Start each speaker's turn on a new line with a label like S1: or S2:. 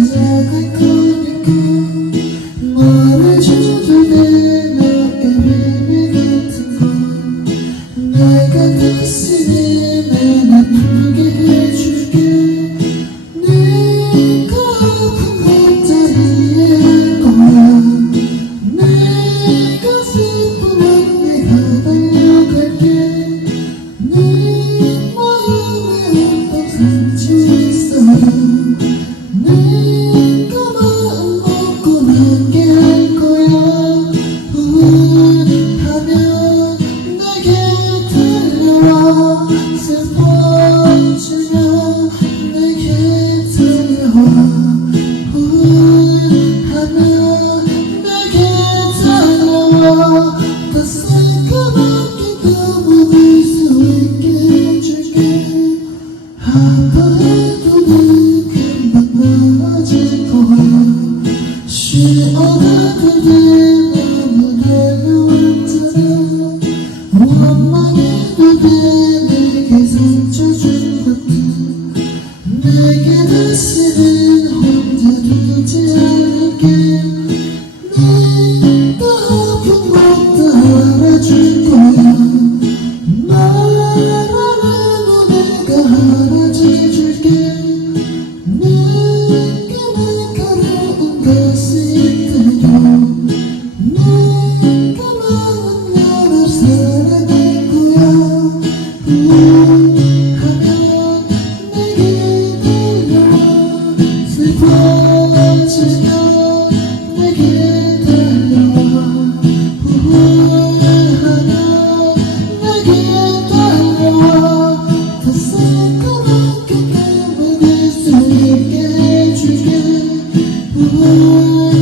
S1: Never go. 같은 멈추며 내게 다가와. 하며 내게 다가와 dance Senhor.